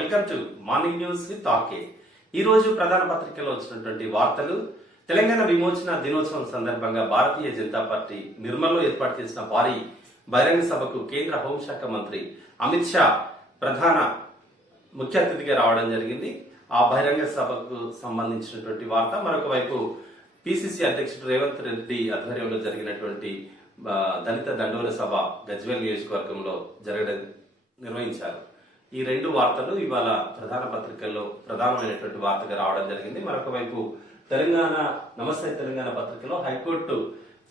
Welcome to morning news with RK. ఈ రోజు ప్రధాన పత్రికలో వచ్చినటువంటి వార్తలు. తెలంగాణ విమోచన దినోత్సవం సందర్భంగా భారతీయ జనతా పార్టీ నిర్మల్లో ఏర్పాటు చేసిన భారీ బహిరంగ సభకు కేంద్ర హోంశాఖ మంత్రి అమిత్ షా ప్రధాన ముఖ్య అతిథిగా రావడం జరిగింది. ఆ బహిరంగ సభకు సంబంధించినటువంటి వార్త. మరొక వైపు పిసిసి అధ్యక్షుడు రేవంత్ రెడ్డి ఆధ్వర్యంలో జరిగినటువంటి దళిత దండోర సభ గజ్వేల్ నియోజకవర్గంలో నిర్వహించారు. ఈ రెండు వార్తలు ఇవాళ ప్రధాన పత్రికల్లో ప్రధానమైనటువంటి వార్తగా రావడం జరిగింది. మరొక వైపు తెలంగాణ నమస్తే తెలంగాణ పత్రికలో హైకోర్టు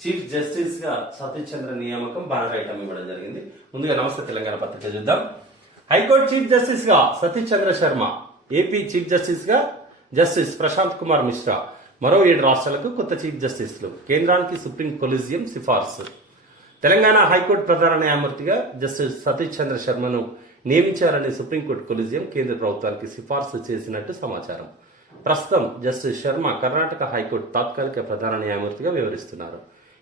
చీఫ్ జస్టిస్ గా సతీష్ చంద్ర నియామకం బ్యానర్ ఐటమ్ ఇవ్వడం జరిగింది. ముందుగా నమస్తే తెలంగాణ పత్రిక చూద్దాం. హైకోర్టు చీఫ్ జస్టిస్ గా సతీష్ చంద్ర శర్మ, ఏపీ చీఫ్ జస్టిస్ గా జస్టిస్ ప్రశాంత్ కుమార్ మిశ్రా, మరో 7 రాష్ట్రాలకు కొత్త చీఫ్ జస్టిస్లు. కేంద్రానికి సుప్రీం కొలీజియం సిఫార్సు. తెలంగాణ హైకోర్టు ప్రధాన న్యాయమూర్తిగా జస్టిస్ సతీష్ చంద్ర శర్మను నియమించాలని సుప్రీంకోర్టు కొలీజియం కేంద్ర ప్రభుత్వానికి సిఫార్సు చేసినట్టు సమాచారం. ప్రస్తుతం జస్టిస్ శర్మ కర్ణాటక హైకోర్టు తాత్కాలిక ప్రధాన న్యాయమూర్తిగా వ్యవహరిస్తున్నారు.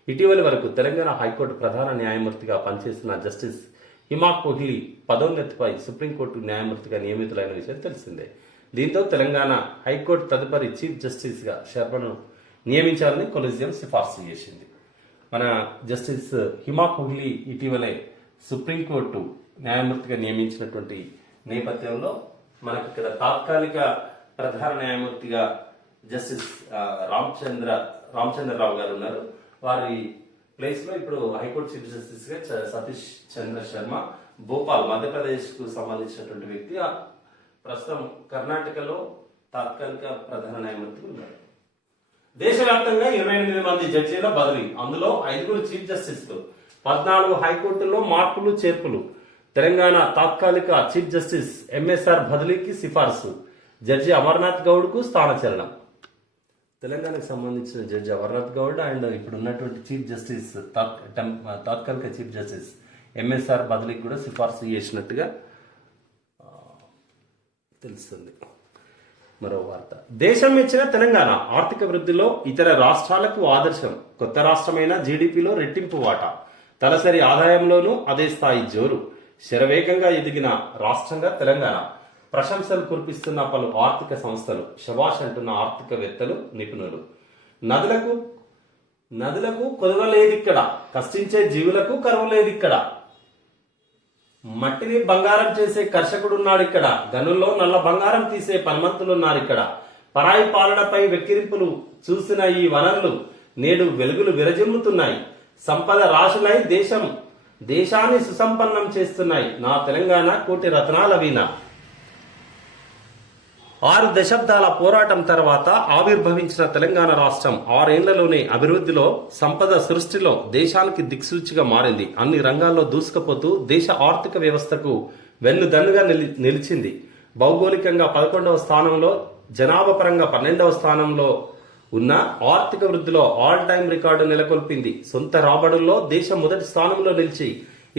ఇటీవలి వరకు తెలంగాణ హైకోర్టు ప్రధాన న్యాయమూర్తిగా పనిచేసిన జస్టిస్ హిమా కోహ్లీ పదోన్నతిపై సుప్రీంకోర్టు న్యాయమూర్తిగా నియమితులైన విషయం తెలిసిందే. దీంతో తెలంగాణ హైకోర్టు తదుపరి చీఫ్ జస్టిస్ గా శర్మను నియమించాలని కొలీజియం సిఫార్సు చేసింది. మన జస్టిస్ హిమా కోహ్లీ ఇటీవలే సుప్రీంకోర్టు న్యాయమూర్తిగా నియమించినటువంటి నేపథ్యంలో మనకి ఇక్కడ తాత్కాలిక ప్రధాన న్యాయమూర్తిగా జస్టిస్ రామచంద్రరావు గారు ఉన్నారు. వారి ప్లేస్ లో ఇప్పుడు హైకోర్టు చీఫ్ జస్టిస్ గా సతీష్ చంద్ర శర్మ, భోపాల్ మధ్యప్రదేశ్ కు సంబంధించినటువంటి వ్యక్తి ప్రస్తుతం కర్ణాటకలో తాత్కాలిక ప్రధాన న్యాయమూర్తిగా ఉన్నారు. దేశవ్యాప్తంగా 28 మంది జడ్జీల బదిలీ, అందులో 5 చీఫ్ జస్టిస్లు, 14 హైకోర్టుల్లో మార్పులు చేర్పులు. తెలంగాణ తాత్కాలిక చీఫ్ జస్టిస్ ఎంఎస్ఆర్ బదిలీకి సిఫార్సు. జడ్జి అమర్నాథ్ గౌడ్ కు స్థానచలనం. తెలంగాణకు సంబంధించిన జడ్జి అమర్నాథ్ గౌడ్ అండ్ ఇప్పుడు ఉన్నటువంటి చీఫ్ జస్టిస్ తాత్కాలిక చీఫ్ జస్టిస్ ఎంఎస్ఆర్ బదిలీకి కూడా సిఫార్సు చేసినట్టుగా తెలుస్తుంది. మరో వార్త. దేశం మెచ్చిన తెలంగాణ ఆర్థిక వృద్ధిలో ఇతర రాష్ట్రాలకు ఆదర్శం. కొత్త రాష్ట్రమైన జీడీపీలో రెట్టింపు వాటా, తలసరి ఆదాయంలోనూ అదే స్థాయి జోరు. శరవేగంగా ఎదిగిన రాష్ట్రంగా తెలంగాణ. ప్రశంసలు కురిపిస్తున్న పలు ఆర్థిక సంస్థలు, శభాష్ అంటున్న ఆర్థికవేత్తలు, నిపుణులు. నదులకు కొదవలేదిక్కడ, కష్టించే జీవులకు కరువు లేదిక్కడ. మట్టిని బంగారం చేసే కర్షకుడున్నాడిక్కడ, గనుల్లో నల్ల బంగారం తీసే పనిమంతులున్నారిక్కడ. పరాయి పాలనపై వెక్కిరింపులు చూసిన ఈ వనరులు నేడు వెలుగులు విరజిమ్ముతున్నాయి. సంపద రాశులై దేశాన్ని సుసంపన్నం చేస్తున్నాయి. నా తెలంగాణ కోటి రత్నాల వీణ. 6 దశాబ్దాల పోరాటం తర్వాత ఆవిర్భవించిన తెలంగాణ రాష్ట్రం 6 ఏళ్లలోనే అభివృద్ధిలో, సంపద సృష్టిలో దేశానికి దిక్సూచిగా మారింది. అన్ని రంగాల్లో దూసుకుపోతూ దేశ ఆర్థిక వ్యవస్థకు వెన్నుదన్నుగా నిలిచింది. భౌగోళికంగా 11వ స్థానంలో, జనాభా పరంగా 12వ స్థానంలో ఉన్న ఆర్థిక వృద్ధిలో ఆల్ టైమ్ రికార్డు నెలకొల్పింది. సొంత రాబడుల్లో దేశం మొదటి స్థానంలో నిలిచి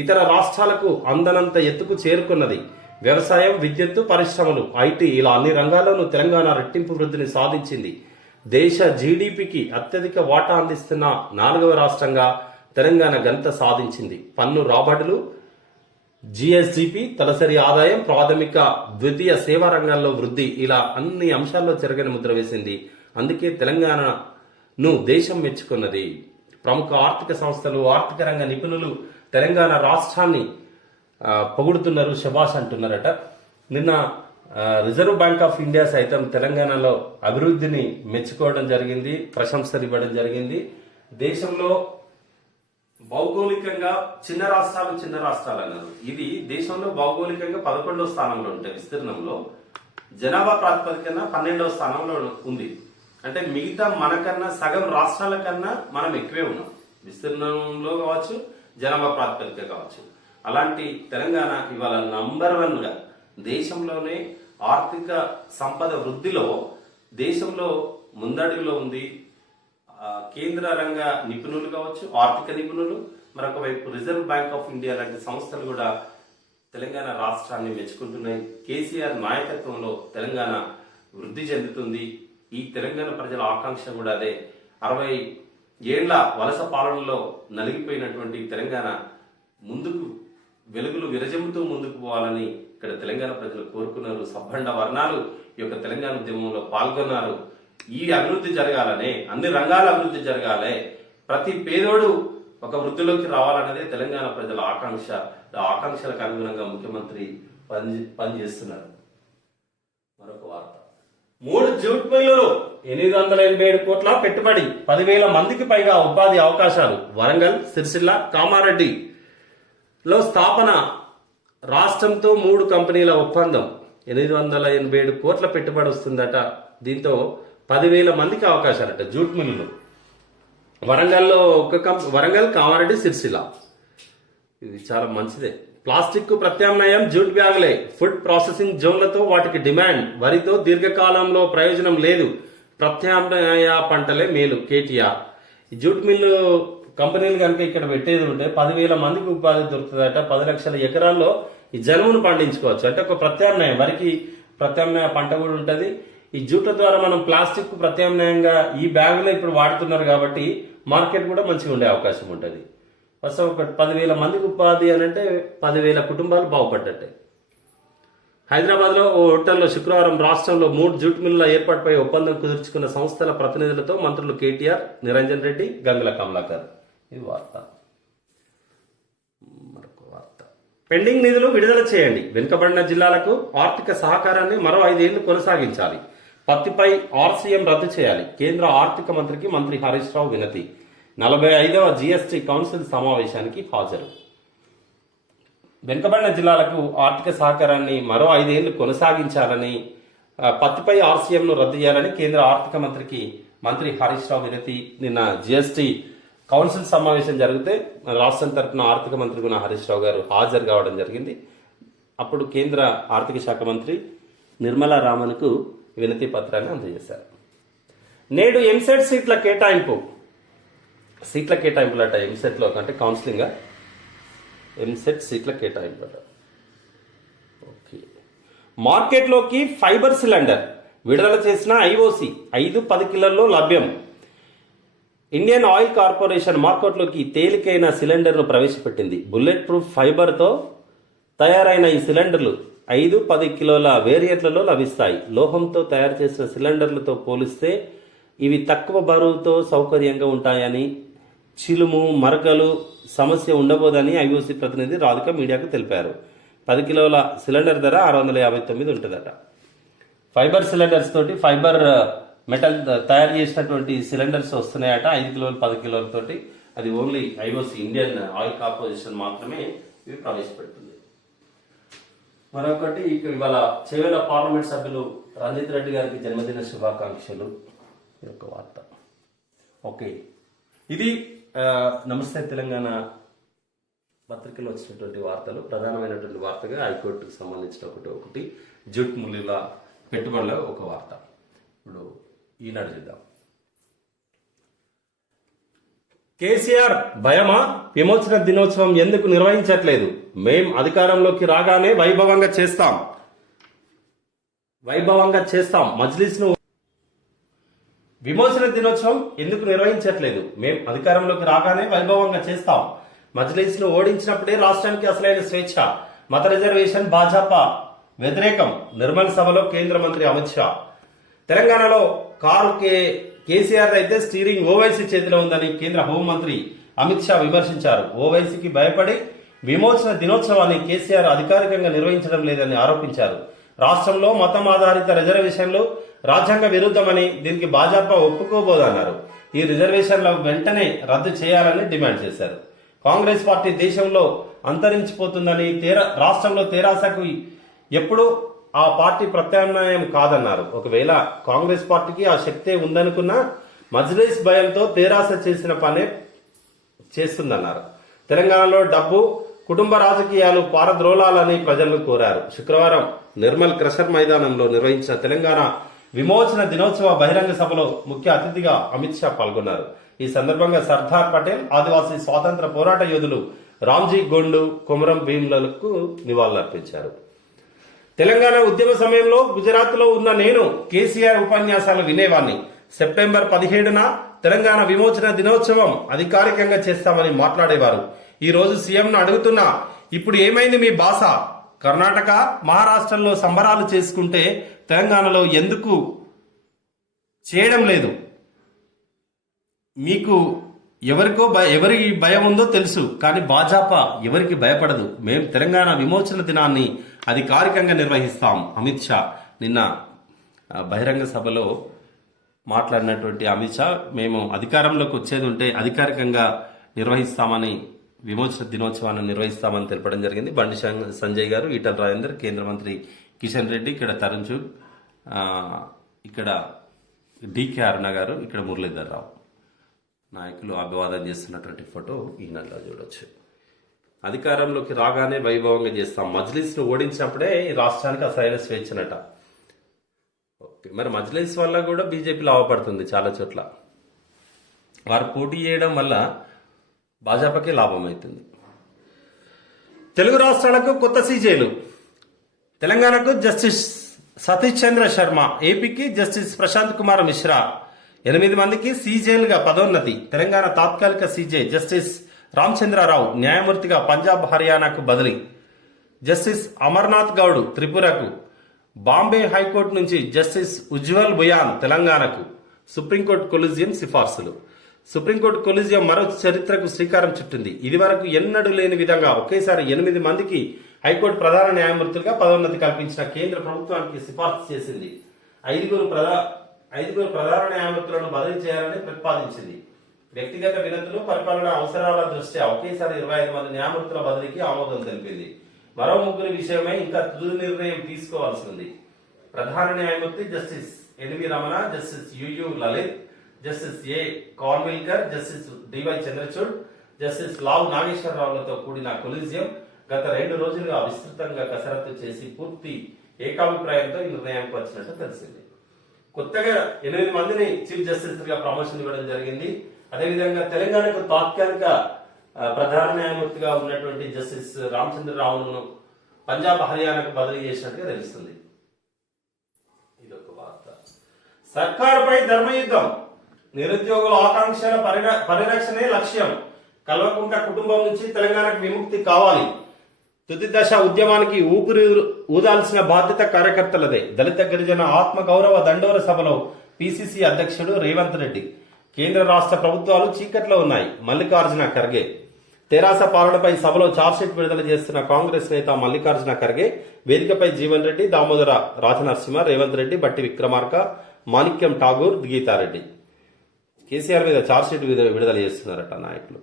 ఇతర రాష్ట్రాలకు అందనంత ఎత్తుకు చేరుకున్నది. వ్యవసాయం, విద్యుత్తు, పరిశ్రమలు, ఐటీ ఇలా అన్ని రంగాల్లోనూ తెలంగాణ రెట్టింపు వృద్ధిని సాధించింది. దేశ జీడీపీకి అత్యధిక వాటా అందిస్తున్న 4వ రాష్ట్రంగా తెలంగాణ ఘనత సాధించింది. పన్ను రాబడులు, జిఎస్డిపి, తలసరి ఆదాయం, ప్రాథమిక ద్వితీయ సేవా రంగాల్లో వృద్ధి ఇలా అన్ని అంశాల్లో చెరగని ముద్ర వేసింది. అందుకే తెలంగాణను దేశం మెచ్చుకున్నది. ప్రముఖ ఆర్థిక సంస్థలు, ఆర్థిక రంగ నిపుణులు తెలంగాణ రాష్ట్రాన్ని పొగుడుతున్నారు, శభాష్ అంటున్నారట. నిన్న రిజర్వ్ బ్యాంక్ ఆఫ్ ఇండియా సైతం తెలంగాణలో అభివృద్ధిని మెచ్చుకోవడం జరిగింది, ప్రశంసలు ఇవ్వడం జరిగింది. దేశంలో భౌగోళికంగా చిన్న రాష్ట్రాలు అన్నారు. ఇది దేశంలో భౌగోళికంగా 11వ స్థానంలో ఉంటే విస్తీర్ణంలో, జనాభా ప్రాతిపదికన 12వ స్థానంలో ఉంది. అంటే మిగతా మనకన్నా సగం రాష్ట్రాల కన్నా మనం ఎక్కువే ఉన్నాం, విస్తీర్ణంలో కావచ్చు, జనాభా ప్రాతిపదిక కావచ్చు. అలాంటి తెలంగాణ ఇవాళ నంబర్ 1 గా దేశంలోనే ఆర్థిక సంపద వృద్ధిలో దేశంలో ముందడుగులో ఉంది. కేంద్ర రంగ నిపుణులు కావచ్చు, ఆర్థిక నిపుణులు, మరొక వైపు రిజర్వ్ బ్యాంక్ ఆఫ్ ఇండియా లాంటి సంస్థలు కూడా తెలంగాణ రాష్ట్రాన్ని మెచ్చుకుంటున్నాయి. కేసీఆర్ నాయకత్వంలో తెలంగాణ వృద్ధి చెందుతుంది. ఈ తెలంగాణ ప్రజల ఆకాంక్ష కూడా అదే. 60 ఏళ్ల వలస పాలనలో నలిగిపోయినటువంటి తెలంగాణ ముందుకు వెలుగులు విరజమ్ముతూ ముందుకు పోవాలని ఇక్కడ తెలంగాణ ప్రజలు కోరుకున్నారు. సబ్బండ వర్ణాలు ఈ యొక్క తెలంగాణ ఉద్యమంలో పాల్గొన్నారు. ఈ అభివృద్ధి జరగాలనే, అన్ని రంగాల అభివృద్ధి జరగాలి, ప్రతి పేదోడు ఒక వృద్ధిలోకి రావాలనేదే తెలంగాణ ప్రజల ఆకాంక్ష. ఆ ఆకాంక్షలకు అనుగుణంగా ముఖ్యమంత్రి పనిచేస్తున్నారు. మరొక వార్త, 3 జూట్ మిల్లులు, 887 కోట్ల పెట్టుబడి, 10,000 మందికి పైగా ఉపాధి అవకాశాలు. వరంగల్, సిరిసిల్ల, కామారెడ్డి లో స్థాపన. రాష్ట్రంతో 3 కంపెనీల ఒప్పందం. 887 కోట్ల పెట్టుబడి వస్తుందట. దీంతో 10,000 మందికి అవకాశాలట జూట్ మిల్లులు. వరంగల్లో వరంగల్, కామారెడ్డి, సిరిసిల్ల. ఇది చాలా మంచిదే. ప్లాస్టిక్ కు ప్రత్యామ్నాయం జూట్ బ్యాగులే. ఫుడ్ ప్రాసెసింగ్ జోన్లతో వాటికి డిమాండ్. వరితో దీర్ఘకాలంలో ప్రయోజనం లేదు, ప్రత్యామ్నాయ పంటలే మేలు. కేటీఆర్. ఈ జూట్ మిల్లు కంపెనీలు కనుక ఇక్కడ పెట్టేది ఉంటే 10,000 మందికి ఉపాధి దొరుకుతుందట. 10 లక్షల ఎకరాల్లో ఈ జనుమును పండించుకోవచ్చు. అంటే ఒక ప్రత్యామ్నాయం, వరికి ప్రత్యామ్నాయ పంట కూడా ఉంటుంది. ఈ జూట్ల ద్వారా మనం ప్లాస్టిక్ కు ప్రత్యామ్నాయంగా ఈ బ్యాగులో ఇప్పుడు వాడుతున్నారు కాబట్టి మార్కెట్ కూడా మంచిగా ఉండే అవకాశం ఉంటుంది. ఫస్ట్ ఒక 10,000 మందికి ఉపాధి అని అంటే 10,000 కుటుంబాలు బాగుపడ్డట్టే. హైదరాబాద్ లో ఓ హోటల్లో శుక్రవారం రాష్ట్రంలో 3 జూట్ మిల్లుల ఏర్పాటుపై ఒప్పందం కుదుర్చుకున్న సంస్థల ప్రతినిధులతో మంత్రులు కేటీఆర్, నిరంజన్ రెడ్డి, గంగుల కమలాకర్. ఇది వార్త. మరొక వార్త, పెండింగ్ నిధులు విడుదల చేయండి. వెనుకబడిన జిల్లాలకు ఆర్థిక సహకారాన్ని మరో 5 ఏళ్లు కొనసాగించాలి. పత్తిపై ఆర్సీఎం రద్దు చేయాలి. కేంద్ర ఆర్థిక మంత్రికి మంత్రి హరీష్ రావు వినతి. 45వ జీఎస్టీ కౌన్సిల్ సమావేశానికి హాజరు. వెనుకబడిన జిల్లాలకు ఆర్థిక సహకారాన్ని మరో 5 ఏళ్లు కొనసాగించాలని, పత్తిపై ఆర్సీఎంను రద్దు చేయాలని కేంద్ర ఆర్థిక మంత్రికి మంత్రి హరీష్ రావు వినతి. నిన్న జీఎస్టీ కౌన్సిల్ సమావేశం జరిగితే రాష్ట్రం తరఫున ఆర్థిక మంత్రి కూడా హరీష్ రావు గారు హాజరు కావడం జరిగింది. అప్పుడు కేంద్ర ఆర్థిక శాఖ మంత్రి నిర్మలా రామన్కు వినతి పత్రాన్ని అందజేశారు. నేడు ఎంసెట్ సీట్ల కేటాయింపు. సీట్ల కేటాయింపులట ఎంసెట్లో అంటే కౌన్సిలింగ్, ఎంసెట్ సీట్ల కేటాయింపులట. ఓకే. మార్కెట్లోకి ఫైబర్ సిలిండర్ విడుదల చేసిన ఐఓసి 5-10 కిలోల్లో లభ్యం. ఇండియన్ ఆయిల్ కార్పొరేషన్ మార్కెట్లోకి తేలికైన సిలిండర్ను ప్రవేశపెట్టింది. బుల్లెట్ ప్రూఫ్ ఫైబర్తో తయారైన ఈ సిలిండర్లు 5-10 కిలోల వేరియంట్లలో లభిస్తాయి. లోహంతో తయారు చేసిన సిలిండర్లతో పోలిస్తే ఇవి తక్కువ బరువుతో సౌకర్యంగా ఉంటాయని, చిలుము, మరకలు సమస్య ఉండబోదని ఐఓసీ ప్రతినిధి రాధిక మీడియాకు తెలిపారు. 10 కిలోల సిలిండర్ ధర 659 ఉంటుందట. ఫైబర్ సిలిండర్స్ తోటి, ఫైబర్ మెటల్ తయారు చేసినటువంటి సిలిండర్స్ వస్తున్నాయట 5 కిలోలు 10 కిలోలతోటి. అది only IOC Indian oil corporation మాత్రమే ఇవి ప్రవేశపెడుతుంది. మరొకటి, ఇవాళ చేవెళ్ల పార్లమెంట్ సభ్యులు రంజిత్ రెడ్డి గారికి జన్మదిన శుభాకాంక్షలు. ఇది ఒక వార్త. ఓకే, ఇది నమస్తే తెలంగాణ పత్రికలో వచ్చినటువంటి వార్తలు. ప్రధానమైనటువంటి వార్తగా హైకోర్టుకు సంబంధించిన ఒకటి జూట్ మిల్లుల పెట్టుబడుల ఒక వార్త. ఇప్పుడు ఈనాడు చూద్దాం. కేసీఆర్ భయమా? విమోచన దినోత్సవం ఎందుకు నిర్వహించట్లేదు? మేం అధికారంలోకి రాగానే వైభవంగా చేస్తాం. మజ్లిస్ ను విమోచన దినోత్సవం ఎందుకు నిర్వహించట్లేదు? మేం అధికారంలోకి రాగానే వైభవంగా చేస్తాం. మజ్లిస్ ను ఓడించినప్పుడే రాష్ట్రానికి అసలైన స్వేచ్ఛ. మత రిజర్వేషన్ భాజపా వ్యతిరేకం. నిర్మల్ సభలో కేంద్ర మంత్రి అమిత్ షా. తెలంగాణలో కారు కేసీఆర్ అయితే స్టీరింగ్ ఓవైసీ చేతిలో ఉందని కేంద్ర హోంమంత్రి అమిత్ షా విమర్శించారు. ఓవైసీకి భయపడి విమోచన దినోత్సవాన్ని కేసీఆర్ అధికారికంగా నిర్వహించడం లేదని ఆరోపించారు. రాష్ట్రంలో మతం ఆధారిత రిజర్వేషన్లు రాజ్యాంగ విరుద్ధమని, దీనికి భాజపా ఒప్పుకోబోదన్నారు. ఈ రిజర్వేషన్ల వెంటనే రద్దు చేయాలని డిమాండ్ చేశారు. కాంగ్రెస్ పార్టీ దేశంలో అంతరించిపోతుందని, రాష్ట్రంలో తెరాసకు ఎప్పుడు ఆ పార్టీ ప్రత్యామ్నాయం కాదన్నారు. ఒకవేళ కాంగ్రెస్ పార్టీకి ఆ శక్తే ఉందనుకున్నా మజ్లిస్ భయంతో తెరాస చేసిన పనే చేస్తుందన్నారు. తెలంగాణలో డబ్బు, కుటుంబ రాజకీయాలు పారద్రోలాలని ప్రజలను కోరారు. శుక్రవారం నిర్మల్ క్రషర్ మైదానంలో నిర్వహించిన తెలంగాణ విమోచన దినోత్సవ బహిరంగ సభలో ముఖ్య అతిథిగా అమిత్ షా పాల్గొన్నారు. ఈ సందర్భంగా సర్దార్ పటేల్, ఆదివాసీ స్వాతంత్ర పోరాట యోధులు రామ్జీ గోండు, కొమరం భీమ్లకు నివాళులర్పించారు. తెలంగాణ ఉద్యమ సమయంలో గుజరాత్ లో ఉన్న నేను కేసీఆర్ ఉపన్యాసాలు వినేవాణ్ణి. సెప్టెంబర్ 17న తెలంగాణ విమోచన దినోత్సవం అధికారికంగా చేస్తామని మాట్లాడేవారు. ఈ రోజు సీఎంను అడుగుతున్నా, ఇప్పుడు ఏమైంది మీ భాష? కర్ణాటక, మహారాష్ట్రలో సంబరాలు చేసుకుంటే తెలంగాణలో ఎందుకు చేయడం లేదు? మీకు ఎవరి భయం ఉందో తెలుసు, కానీ భాజపా ఎవరికి భయపడదు. మేము తెలంగాణ విమోచన దినాన్ని అధికారికంగా నిర్వహిస్తాం. అమిత్ షా నిన్న బహిరంగ సభలో మాట్లాడినటువంటి అమిత్ షా, మేము అధికారంలోకి వచ్చేది ఉంటే అధికారికంగా నిర్వహిస్తామని, విమోచన దినోత్సవాన్ని నిర్వహిస్తామని తెలపడం జరిగింది. బండి సంజయ్ గారు, ఈటల రాజేందర్, కేంద్ర మంత్రి కిషన్ రెడ్డి, ఇక్కడ తరుణ్ చుగ్, ఇక్కడ డికే అరుణ గారు, ఇక్కడ మురళీధర్ రావు నాయకులు అభివాదం చేస్తున్నటువంటి ఫోటో ఈనాడులో చూడొచ్చు. అధికారంలోకి రాగానే వైభవంగా చేస్తాం. మజ్లిస్ను ఓడించినప్పుడే ఈ రాష్ట్రానికి అసలైన స్వేచ్ఛనట. ఓకే, మరి మజ్లిస్ వల్ల కూడా బీజేపీ లాభపడుతుంది చాలా చోట్ల. వారు పోటీ చేయడం వల్ల భాజపాకి లాభం అవుతుంది. తెలుగు రాష్ట్రాలకు కొత్త సీజేలు. తెలంగాణకు జస్టిస్ సతీష్ చంద్ర శర్మ, ఏపీకి జస్టిస్ ప్రశాంత్ కుమార్ మిశ్రా, 8 మందికి సీజేలుగా పదోన్నతి. తెలంగాణ తాత్కాలిక సీజే జస్టిస్ రామచంద్రరావు న్యాయమూర్తిగా పంజాబ్, హర్యానాకు బదిలీ. జస్టిస్ అమర్నాథ్ గౌడ్ త్రిపురకు. బాంబే హైకోర్టు నుంచి జస్టిస్ ఉజ్వల్ బుయాన్ తెలంగాణకు. సుప్రీంకోర్టు కొలీజియం సిఫార్సులు. సుప్రీంకోర్టు కొలీజియం మరో చరిత్రకు శ్రీకారం చుట్టింది. ఇదివరకు ఎన్నడూ లేని విధంగా ఒకేసారి 8 మందికి హైకోర్టు ప్రధాన న్యాయమూర్తులుగా పదోన్నతి కల్పించిన కేంద్ర ప్రభుత్వానికి సిఫార్సు చేసింది. ఐదుగురు ప్రధాన న్యాయమూర్తులను బదిలీ చేయాలని ప్రతిపాదించింది. వ్యక్తిగత వినతులు, పరిపాలన అవసరాల దృష్ట్యా ఒకేసారి 25 మంది న్యాయమూర్తుల బదిలీకి ఆమోదం తెలిపింది. మరో 3 విషయమై ఇంకా తుది నిర్ణయం తీసుకోవాల్సి ఉంది. ప్రధాన న్యాయమూర్తి justice NV Ramana, justice UU Lalit, justice A Khanwilkar, justice DY Chandrachud, justice Lavu నాగేశ్వరరావులతో కూడిన కొలీజియం గత 2 రోజులుగా విస్తృతంగా కసరత్తు చేసి పూర్తి ఏకాభిప్రాయంతో ఈ నిర్ణయానికి వచ్చినట్టు తెలిసింది. కొత్తగా 8 మందిని చీఫ్ జస్టిస్ గా ప్రమోషన్ ఇవ్వడం జరిగింది. అదేవిధంగా తెలంగాణకు తాత్కాలిక ప్రధాన న్యాయమూర్తిగా ఉన్నటువంటి జస్టిస్ రామచంద్రరావును పంజాబ్, హర్యానాకు బదిలీ చేసినట్టుగా తెలుస్తుంది. ఇదొక వార్త. సర్కారుపై ధర్మయుద్ధం. నిరుద్యోగుల ఆకాంక్షల పరిరక్షణే లక్ష్యం. కల్వకుంట్ల కుటుంబం నుంచి తెలంగాణకు విముక్తి కావాలి. తుది దశ ఉద్యమానికి ఊపిరి ఊదాల్సిన బాధ్యత కార్యకర్తలదే. దళిత గిరిజన ఆత్మ గౌరవ దండోర సభలో పిసిసి అధ్యక్షుడు రేవంత్ రెడ్డి. కేంద్ర రాష్ట్ర ప్రభుత్వాలు చీకట్లో ఉన్నాయి. మల్లికార్జున ఖర్గే. తెరాస పాలనపై సభలో చార్జ్షీట్ విడుదల చేస్తున్న కాంగ్రెస్ నేత మల్లికార్జున ఖర్గే. వేదికపై జీవన్ రెడ్డి, దామోదర రాజనరసింహ, రేవంత్ రెడ్డి, బట్టి విక్రమార్క, మాణిక్యం ఠాగూర్, గీతారెడ్డి. కేసీఆర్ మీద చార్జ్షీట్ విడుదల చేస్తున్నారట నాయకులు.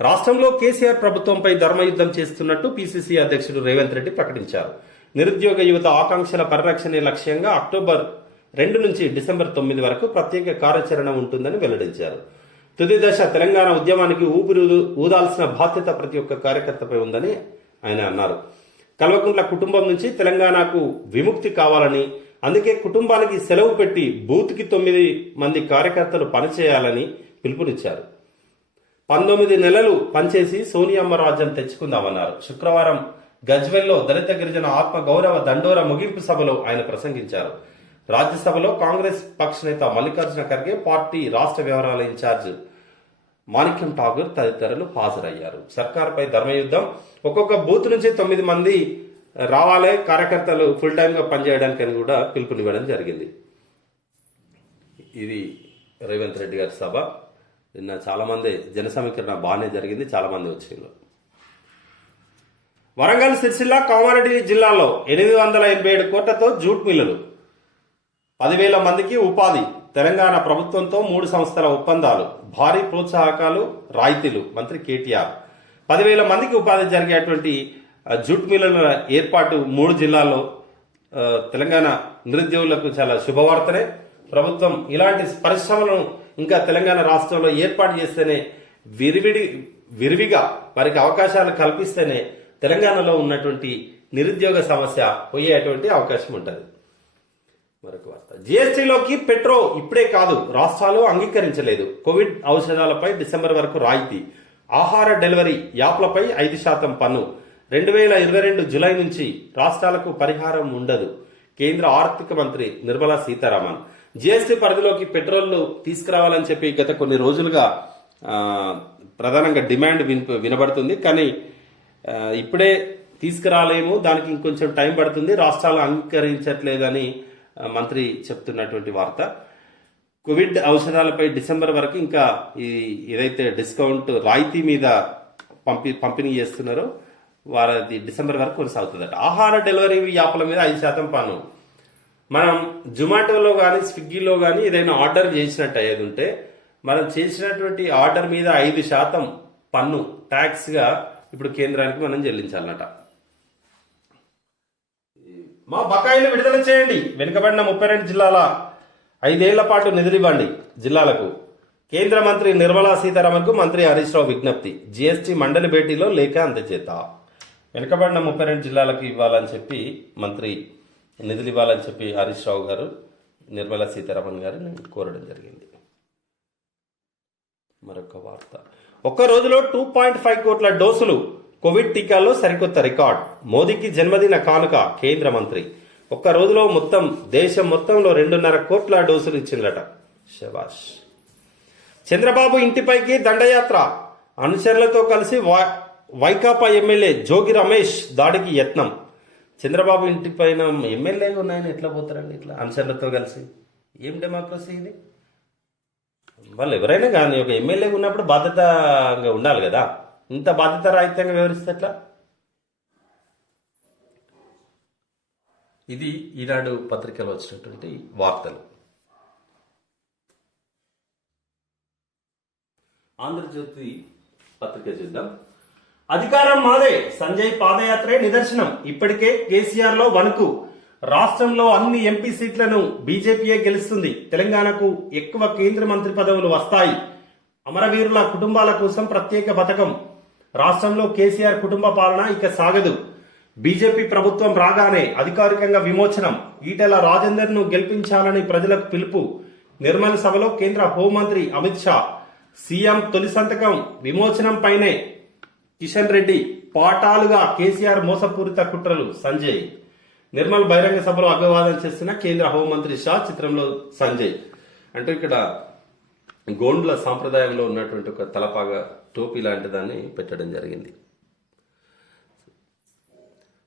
రాష్ట్రంలో కేసీఆర్ ప్రభుత్వంపై ధర్మయుద్ధం చేస్తున్నట్టు పిసిసి అధ్యక్షుడు రేవంత్ రెడ్డి ప్రకటించారు. నిరుద్యోగ యువత ఆకాంక్షల పరిరక్షణే లక్ష్యంగా అక్టోబర్ 2 నుంచి డిసెంబర్ 9 వరకు ప్రత్యేక కార్యాచరణ ఉంటుందని వెల్లడించారు. తుది దశ తెలంగాణ ఉద్యమానికి ఊపిరి ఊదాల్సిన బాధ్యత ప్రతి ఒక్క కార్యకర్తపై ఉందని ఆయన అన్నారు. కల్వకుంట్ల కుటుంబం నుంచి తెలంగాణకు విముక్తి కావాలని, అందుకే కుటుంబానికి సెలవు పెట్టి బూత్కి 9 మంది కార్యకర్తలు పనిచేయాలని పిలుపునిచ్చారు. 19 నెలలు పనిచేసి సోనియమ్మ రాజ్యం తెచ్చుకుందామన్నారు. శుక్రవారం గజ్వెల్లో దళిత గిరిజన ఆత్మ గౌరవ దండోర ముగింపు సభలో ఆయన ప్రసంగించారు. రాజ్యసభలో కాంగ్రెస్ పక్ష నేత మల్లికార్జున ఖర్గే, పార్టీ రాష్ట్ర వ్యవహారాల ఇన్ఛార్జ్ మాణిక్యం ఠాగూర్ తదితరులు హాజరయ్యారు. సర్కారుపై ధర్మయుద్ధం. ఒక్కొక్క బూత్ నుంచి 9 మంది రావాలే కార్యకర్తలు ఫుల్ టైమ్ గా పనిచేయడానికి అని కూడా పిలుపునివ్వడం జరిగింది. ఇది రేవంత్ రెడ్డి గారి సభ. నిన్న చాలా మంది జన సమీకరణ బాగానే జరిగింది, చాలా మంది వచ్చిండ్రు. వరంగల్, సిరిసిల్ల, కామారెడ్డి జిల్లాలో 887 కోట్లతో జూట్ మిల్లులు, 10,000 మందికి ఉపాధి. తెలంగాణ ప్రభుత్వంతో 3 సంస్థల ఒప్పందాలు, భారీ ప్రోత్సాహకాలు, రాయితీలు. మంత్రి కేటీఆర్. 10,000 మందికి ఉపాధి జరిగేటువంటి జూట్ మిల్లుల ఏర్పాటు 3 జిల్లాల్లో తెలంగాణ నిరుద్యోగులకు చాలా శుభవార్తనే. ప్రభుత్వం ఇలాంటి పరిశ్రమలను ఇంకా తెలంగాణ రాష్ట్రంలో ఏర్పాటు చేస్తేనే, విరివిగా వారికి అవకాశాలు కల్పిస్తేనే తెలంగాణలో ఉన్నటువంటి నిరుద్యోగ సమస్య పోయేటువంటి అవకాశం ఉంటుంది. మరొక వార్త. జీఎస్టీలోకి పెట్రో ఇప్పుడే కాదు, రాష్ట్రాలు అంగీకరించలేదు. కోవిడ్ ఔషధాలపై డిసెంబర్ వరకు రాయితీ. ఆహార డెలివరీ యాప్లపై 5% పన్ను. 2022 జులై నుంచి రాష్ట్రాలకు పరిహారం ఉండదు. కేంద్ర ఆర్థిక మంత్రి నిర్మలా సీతారామన్. జీఎస్టీ పరిధిలోకి పెట్రోల్ను తీసుకురావాలని చెప్పి గత కొన్ని రోజులుగా ప్రధానంగా డిమాండ్ వినబడుతుంది. కానీ ఇప్పుడే తీసుకురాలేము, దానికి ఇంకొంచెం టైం పడుతుంది, రాష్ట్రాలు అంగీకరించట్లేదని మంత్రి చెప్తున్నటువంటి వార్త. కోవిడ్ ఔషధాలపై డిసెంబర్ వరకు ఇంకా ఏదైతే డిస్కౌంట్ రాయితీ మీద పంపిణీ చేస్తున్నారో వారది డిసెంబర్ వరకు కొనసాగుతుందట. ఆహార డెలివరీ యాప్ల మీద 5% పన్ను. మనం జొమాటోలో కానీ స్విగ్గీలో కానీ ఏదైనా ఆర్డర్ చేసినట్టు అయ్యేది ఉంటే మనం చేసినటువంటి ఆర్డర్ మీద 5% పన్ను ట్యాక్స్గా ఇప్పుడు కేంద్రానికి మనం చెల్లించాలన్నట. మా బకాయిలు విడుదల చేయండి, వెనుకబడిన 32 జిల్లాల 5 ఏళ్ల పాటు నిధులివ్వండి జిల్లాలకు. కేంద్ర మంత్రి నిర్మలా సీతారామన్కు మంత్రి హరీష్ రావు విజ్ఞప్తి. జీఎస్టీ మండలి భేటీలో లేఖ అందజేత. వెనుకబడిన 32 జిల్లాలకు ఇవ్వాలని చెప్పి మంత్రి నిధులు ఇవ్వాలని చెప్పి హరీష్ రావు గారు నిర్మలా సీతారామన్ గారిని కోరడం జరిగింది. మరొక వార్త. ఒక్క రోజులో 2.5 కోట్ల డోసులు కోవిడ్ టీకాల్లో సరికొత్త రికార్డ్. మోదీకి జన్మదిన కానుక కేంద్ర మంత్రి. ఒక్క రోజులో మొత్తం దేశం మొత్తంలో 2.5 కోట్ల డోసులు ఇచ్చిందట. శబాష్. చంద్రబాబు ఇంటిపైకి దండయాత్ర. అనుచరులతో కలిసి వైకాపా ఎమ్మెల్యే జోగి రమేష్ దాడికి యత్నం. చంద్రబాబు ఇంటి పైన ఎమ్మెల్యేగా ఉన్నాయని ఎట్లా పోతారండి ఇట్లా అనుచరులతో కలిసి? ఏం డెమోక్రసీ ఇది? వాళ్ళు ఎవరైనా కానీ ఒక ఎమ్మెల్యేగా ఉన్నప్పుడు బాధ్యతగా ఉండాలి కదా. ఇంత బాధ్యత రాహిత్యంగా వివరిస్తే ఎట్లా? ఇది ఈనాడు పత్రికలో వచ్చినటువంటి వార్తలు. ఆంధ్రజ్యోతి పత్రిక చూద్దాం. అధికారం మాదే, సంజయ్ పాదయాత్రే నిదర్శనం. ఇప్పటికే కేసీఆర్ లో వణుకు. రాష్ట్రంలో అన్ని ఎంపీ సీట్లను బీజేపీయే గెలుస్తుంది. తెలంగాణకు ఎక్కువ కేంద్ర మంత్రి పదవులు వస్తాయి. అమరవీరుల కుటుంబాల కోసం ప్రత్యేక పథకం. రాష్ట్రంలో కేసీఆర్ కుటుంబ పాలన ఇక సాగదు. బీజేపీ ప్రభుత్వం రాగానే అధికారికంగా విమోచనం. ఈటెల రాజేందర్ ను గెలిపించాలని ప్రజలకు పిలుపు. నిర్మల్ సభలో కేంద్ర హోంమంత్రి అమిత్ షా. సీఎం తొలి సంతకం విమోచనం పైనే. కిషన్ రెడ్డి. పాఠాలుగా కేసీఆర్ మోసపూరిత కుట్రలు. సంజయ్. నిర్మల్ బహిరంగ సభలో అభివాదం చేస్తున్న కేంద్ర హోంమంత్రి షా. చిత్రంలో సంజయ్. అంటే ఇక్కడ గోండ్ల సాంప్రదాయంలో ఉన్నటువంటి ఒక తలపాగా టోపీ లాంటి దాన్ని పెట్టడం జరిగింది.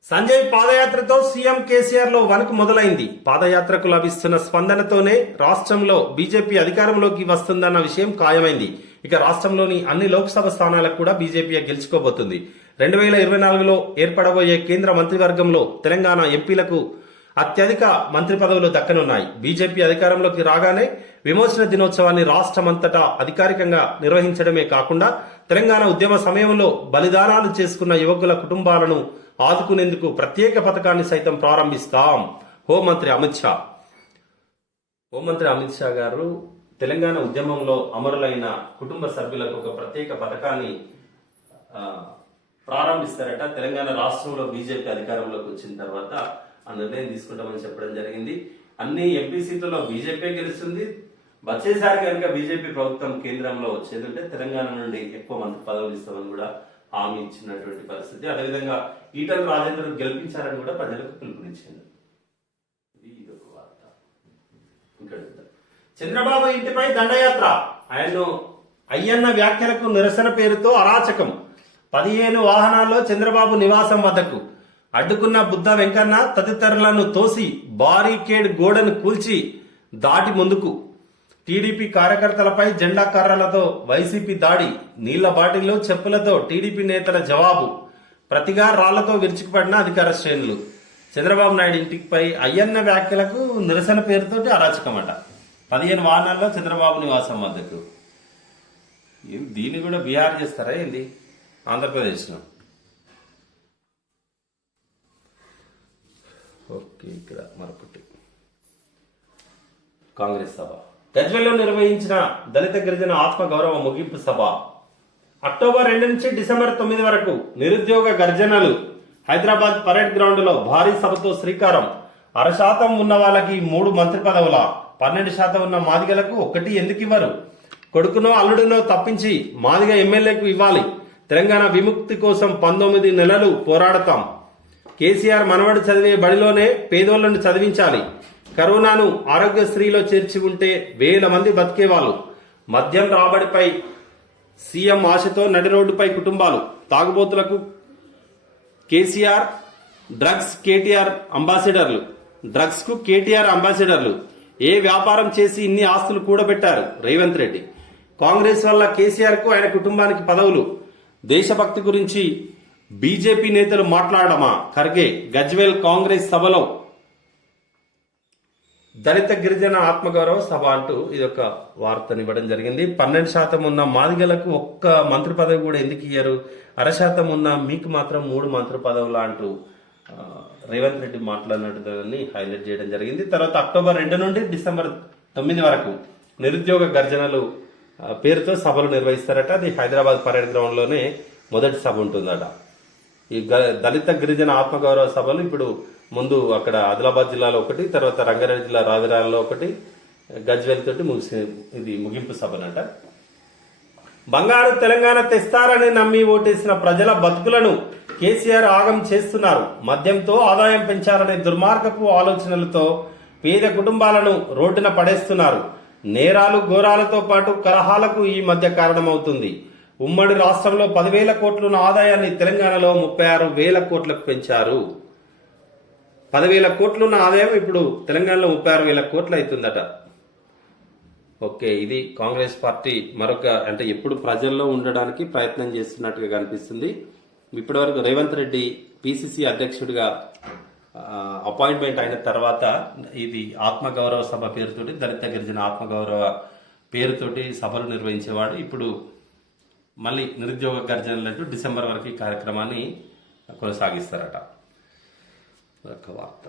సంజయ్ పాదయాత్రతో సీఎం కేసీఆర్ లో వణుకు మొదలైంది. పాదయాత్రకు లభిస్తున్న స్పందనతోనే రాష్ట్రంలో బీజేపీ అధికారంలోకి వస్తుందన్న విషయం ఖాయమైంది. ఇక రాష్ట్రంలోని అన్ని లోక్సభ స్థానాలకు కూడా బీజేపీ గెలుచుకోబోతుంది. 2024లో ఏర్పడబోయే కేంద్ర మంత్రివర్గంలో తెలంగాణ ఎంపీలకు అత్యధిక మంత్రి పదవులు దక్కనున్నాయి. బీజేపీ అధికారంలోకి రాగానే విమోచన దినోత్సవాన్ని రాష్ట్రమంతటా అధికారికంగా నిర్వహించడమే కాకుండా తెలంగాణ ఉద్యమ సమయంలో బలిదానాలు చేసుకున్న యువకుల కుటుంబాలను ఆదుకునేందుకు ప్రత్యేక పథకాన్ని సైతం ప్రారంభిస్తాం. హోంమంత్రి అమిత్ షా. హోంమంత్రి అమిత్ షా గారు తెలంగాణ ఉద్యమంలో అమరులైన కుటుంబ సభ్యులకు ఒక ప్రత్యేక పథకాన్ని ప్రారంభిస్తారట. తెలంగాణ రాష్ట్రంలో బీజేపీ అధికారంలోకి వచ్చిన తర్వాత ఆ నిర్ణయం తీసుకుంటామని చెప్పడం జరిగింది. అన్ని ఎంపీ సీట్లలో బీజేపీ గెలుస్తుంది. వచ్చేసారి కనుక బీజేపీ ప్రభుత్వం కేంద్రంలో వచ్చేదంటే తెలంగాణ నుండి ఎక్కువ మంత్రి పదవులు ఇస్తామని కూడా హామీ ఇచ్చినటువంటి పరిస్థితి. అదేవిధంగా ఈటల రాజేందర్ గెలిపించాలని కూడా ప్రజలకు పిలుపునిచ్చింది. ఇదొక వార్త. ఇంకా చంద్రబాబు ఇంటిపై దండయాత్ర. ఆయన్ను అయ్యన్న వ్యాఖ్యలకు నిరసన పేరుతో అరాచకం. 15 వాహనాల్లో చంద్రబాబు నివాసం వద్దకు అడ్డుకున్న బుద్ధ వెంకన్న తదితరులను తోసి బారికేడ్ గోడను కూల్చి దాటి ముందుకు. టీడీపీ కార్యకర్తలపై జెండా కర్రలతో వైసీపీ దాడి. నీళ్ల బాటిల్లో చెప్పులతో టీడీపీ నేతల జవాబు. ప్రతిగా రాళ్లతో విరుచుకుపడిన అధికార శ్రేణులు. చంద్రబాబు నాయుడు ఇంటిపై అయ్యన్న వ్యాఖ్యలకు నిరసన పేరుతోటి అరాచకమట. 15 వాహనాల్లో చంద్రబాబు నివాసం వద్దకు. దీన్ని కూడా బీహార్ చేస్తారా ఏంది? ఆంధ్రప్రదేశ్లో. ఓకే, ఇక్కడ మరొకటి. కాంగ్రెస్ సభ గజ్వేల్లో నిర్వహించిన దళిత గిరిజన ఆత్మ గౌరవ ముగింపు సభ. అక్టోబర్ 2 నుంచి డిసెంబర్ 9 వరకు నిరుద్యోగ గర్జనలు. హైదరాబాద్ పరేడ్ గ్రౌండ్ లో భారీ సభతో శ్రీకారం. 6% ఉన్న వాళ్ళకి 3 మంత్రి పదవుల, 12% ఉన్న మాదిగలకు 1 ఎందుకు ఇవ్వరు? కొడుకునో అల్లుడునో తప్పించి మాదిగ ఎమ్మెల్యేకు ఇవ్వాలి. తెలంగాణ విముక్తి కోసం 19 నెలలు పోరాడతాం. కేసీఆర్ మనవడు చదివే బడిలోనే పేదోళ్లను చదివించాలి. కరోనాను ఆరోగ్యశ్రీలో చేర్చి ఉంటే వేల మంది బతికేవాళ్ళు. మద్యం రాబడిపై సీఎం ఆశతో నడి రోడ్డుపై కుటుంబాలు. తాగుబోతులకు కేసీఆర్ డ్రగ్స్ కేటీఆర్ అంబాసిడర్లు, డ్రగ్స్ కు కేటీఆర్ అంబాసిడర్లు. ఏ వ్యాపారం చేసి ఇన్ని ఆస్తులు కూడబెట్టారు రేవంత్ రెడ్డి? కాంగ్రెస్ వల్ల కేసీఆర్ కు ఆయన కుటుంబానికి పదవులు. దేశభక్తి గురించి బీజేపీ నేతలు మాట్లాడమా? ఖర్గే గజ్వేల్ కాంగ్రెస్ సభలో దళిత గిరిజన ఆత్మగౌరవ సభ అంటూ ఇదొక వార్తనివ్వడం జరిగింది. 12% ఉన్న మాదిగలకు ఒక్క మంత్రి పదవి కూడా ఎందుకు ఇయ్యరు? 1% ఉన్న మీకు మాత్రం 3 మంత్రి పదవులు అంటూ రేవంత్ రెడ్డి మాట్లాడినట్టుని హైలైట్ చేయడం జరిగింది. తర్వాత అక్టోబర్ 2 నుండి డిసెంబర్ 9 వరకు నిరుద్యోగ గర్జనలు పేరుతో సభలు నిర్వహిస్తారట. అది హైదరాబాద్ పరేడ్ గ్రౌండ్ లోనే మొదటి సభ ఉంటుందట. ఈ దళిత గిరిజన ఆత్మగౌరవ సభలు ఇప్పుడు ముందు అక్కడ ఆదిలాబాద్ జిల్లాలో ఒకటి, తర్వాత రంగారెడ్డి జిల్లా రావిరాలలో ఒకటి, గజ్వేల్ తోటి ఇది ముగింపు సభనట. బంగారు తెలంగాణ తెస్తారని నమ్మి ఓటేసిన ప్రజల బతుకులను కేసీఆర్ ఆగం చేస్తున్నారు. మద్యంతో ఆదాయం పెంచాలనే దుర్మార్గపు ఆలోచనలతో పేద కుటుంబాలను రోడ్డున పడేస్తున్నారు. నేరాలు ఘోరాలతో పాటు కలహాలకు ఈ మధ్య కారణమవుతుంది. ఉమ్మడి రాష్ట్రంలో 10,000 కోట్లున్న ఆదాయాన్ని తెలంగాణలో 36,000 కోట్లకు పెంచారు. 10,000 కోట్లున్న ఆదాయం ఇప్పుడు తెలంగాణలో 36,000 కోట్లు అవుతుందట. ఓకే, ఇది కాంగ్రెస్ పార్టీ మరొక అంటే ఎప్పుడు ప్రజల్లో ఉండడానికి ప్రయత్నం చేస్తున్నట్టుగా కనిపిస్తుంది. ఇప్పటివరకు రేవంత్ రెడ్డి పిసిసి అధ్యక్షుడిగా అపాయింట్మెంట్ అయిన తర్వాత ఇది ఆత్మగౌరవ సభ పేరుతోటి, దళిత గిరిజన ఆత్మగౌరవ పేరుతోటి సభలు నిర్వహించేవాడు. ఇప్పుడు మళ్ళీ నిరుద్యోగ గర్జనలంటూ డిసెంబర్ వరకు ఈ కార్యక్రమాన్ని కొనసాగిస్తారట. ఒక వార్త.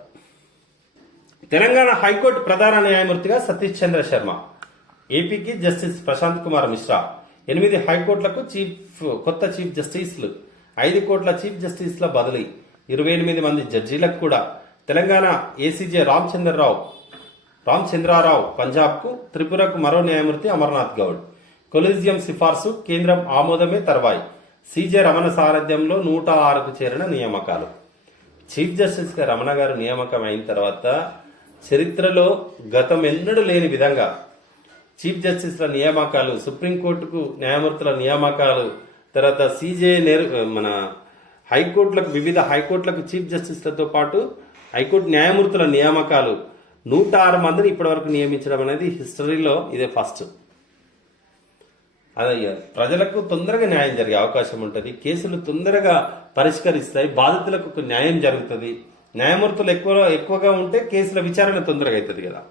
తెలంగాణ హైకోర్టు ప్రధాన న్యాయమూర్తిగా సతీష్ చంద్ర శర్మ, ఏపీకి జస్టిస్ ప్రశాంత్ కుమార్ మిశ్రా, 8 హైకోర్టులకు కొత్త చీఫ్ జస్టిస్లు, 5 కోట్ల చీఫ్ జస్టిస్ల బదిలీ, 28 మంది జడ్జీలకు కూడా. తెలంగాణ ఏసీజే రామచంద్రారావు పంజాబ్కు, త్రిపురకు మరో న్యాయమూర్తి అమర్నాథ్ గౌడ్. కొలీజియం సిఫార్సు కేంద్రం ఆమోదమే తర్వాయి. సీజే రమణ సారథ్యంలో 106కు చేరిన నియామకాలు. చీఫ్ జస్టిస్ గా రమణ గారు నియామకం అయిన తర్వాత చరిత్రలో గతం ఎన్నడూ లేని విధంగా చీఫ్ జస్టిస్ల నియామకాలు, సుప్రీంకోర్టుకు న్యాయమూర్తుల నియామకాలు, తర్వాత సీజే మన హైకోర్టులకు, వివిధ హైకోర్టులకు చీఫ్ జస్టిస్లతో పాటు హైకోర్టు న్యాయమూర్తుల నియామకాలు 106 మందిని ఇప్పటివరకు నియమించడం అనేది హిస్టరీలో ఇదే ఫస్ట్. అదే ప్రజలకు తొందరగా న్యాయం జరిగే అవకాశం ఉంటుంది. కేసులు తొందరగా పరిష్కరిస్తాయి, బాధితులకు న్యాయం జరుగుతుంది. న్యాయమూర్తులు ఎక్కువగా ఉంటే కేసుల విచారణ తొందరగా అవుతుంది కదా.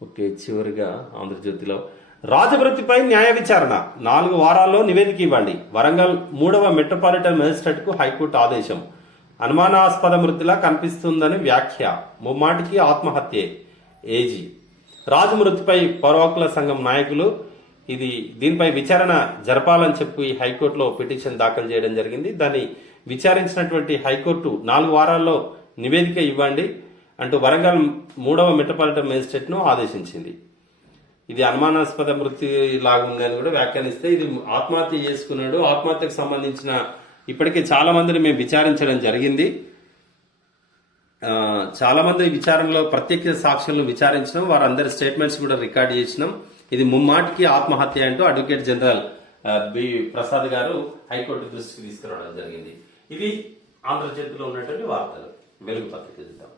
ఓకే, చివరిగా ఆంధ్రజ్యోతిలో రాజవృత్తిపై న్యాయ విచారణ 4 వారాల్లో నివేదిక ఇవ్వండి. వరంగల్ 3వ మెట్రోపాలిటన్ మేజిస్ట్రేట్ కు హైకోర్టు ఆదేశం. అనుమానాస్పద మృతిలా కనిపిస్తుందని వ్యాఖ్య. ముమ్మాటికి ఆత్మహత్యే. ఏజీ రాజు మృతిపై పౌరహక్కుల సంఘం నాయకులు దీనిపై విచారణ జరపాలని చెప్పి హైకోర్టులో పిటిషన్ దాఖలు చేయడం జరిగింది. దాన్ని విచారించినటువంటి హైకోర్టు 4 వారాల్లో నివేదిక ఇవ్వండి అంటూ వరంగల్ 3వ మెట్రోపాలిటన్ మేజిస్ట్రేట్ ను ఆదేశించింది. ఇది అనుమానాస్పద మృతి లాగుంది అని కూడా వ్యాఖ్యానిస్తే, ఇది ఆత్మహత్య చేసుకున్నాడు. ఆత్మహత్యకు సంబంధించిన ఇప్పటికే చాలా మందిని మేము విచారించడం జరిగింది. చాలా మంది విచారణలో ప్రత్యక్ష సాక్షులను విచారించడం, వారందరి స్టేట్మెంట్స్ కూడా రికార్డ్ చేసినాం. ఇది ముమ్మాటికి ఆత్మహత్య అంటూ అడ్వకేట్ జనరల్ బి ప్రసాద్ గారు హైకోర్టు దృష్టికి తీసుకురావడం జరిగింది. ఇది ఆంధ్రజ్యోతిలో ఉన్నటువంటి వార్తలు. వెలుగు పత్రిక చూద్దాం.